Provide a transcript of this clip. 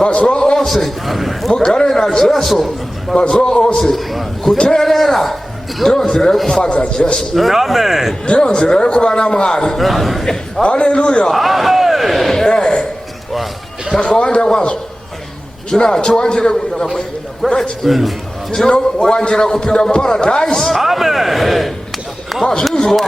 Mazoa ose mugare na Jesu. Mazoa ose kuterera ndio nzira yo kufaza Jesu. Amen. Ndio nzira yo kubana mwari. Haleluya. Amen. Takawanda kwazo chiwanjire kuenda kwetu chino wanjira kupinda paradise. Amen. Mazvizwa.